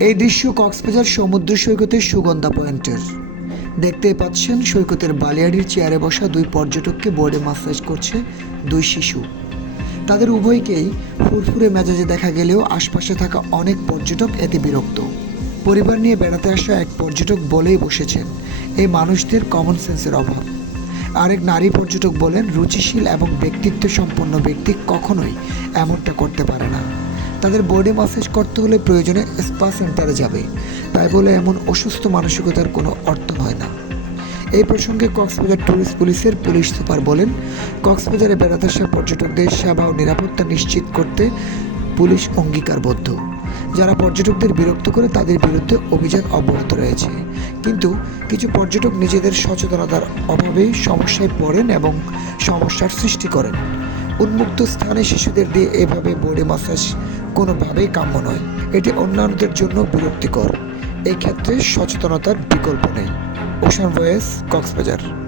এই দৃশ্য কক্সবাজার সমুদ্র সৈকতের সুগন্ধা পয়েন্টের। দেখতেই পাচ্ছেন সৈকতের বালিয়াড়ির চেয়ারে বসা দুই পর্যটককে বোর্ডে মাসাজ করছে দুই শিশু। তাদের উভয়কেই ফুরফুরে মেজাজে দেখা গেলেও আশপাশে থাকা অনেক পর্যটক এতে বিরক্ত। পরিবার নিয়ে বেড়াতে আসা এক পর্যটক বলেই বসেছেন, এই মানুষদের কমন সেন্সের অভাব। আরেক নারী পর্যটক বলেন, রুচিশীল এবং ব্যক্তিত্ব সম্পন্ন ব্যক্তি কখনোই এমনটা করতে পারে না। তাদের বোর্ডে মাসাজ করতে হলে প্রয়োজনে স্পা সেন্টারে যাবে, তাই বলে এমন অসুস্থ মানসিকতার কোনো অর্থ হয় না। এই প্রসঙ্গে কক্সবাজার ট্যুরিস্ট পুলিশের পুলিশ সুপার বলেন, কক্সবাজারে বেড়াতে আসা পর্যটকদের সেবা ও নিরাপত্তা নিশ্চিত করতে পুলিশ অঙ্গীকারবদ্ধ। যারা পর্যটকদের বিরক্ত করে তাদের বিরুদ্ধে অভিযান অব্যাহত রয়েছে। কিন্তু কিছু পর্যটক নিজেদের সচেতনতার অভাবে সমস্যায় পড়েন এবং সমস্যার সৃষ্টি করেন। উন্মুক্ত স্থানে শিশুদের দিয়ে এভাবে বোর্ডে মাসাজ কোনোভাবেই কাম্য নয়। এটি অন্যান্যদের জন্য বিরক্তিকর। এই ক্ষেত্রে সচেতনতার বিকল্প নেই। Ocean voice, Cox's Bazar.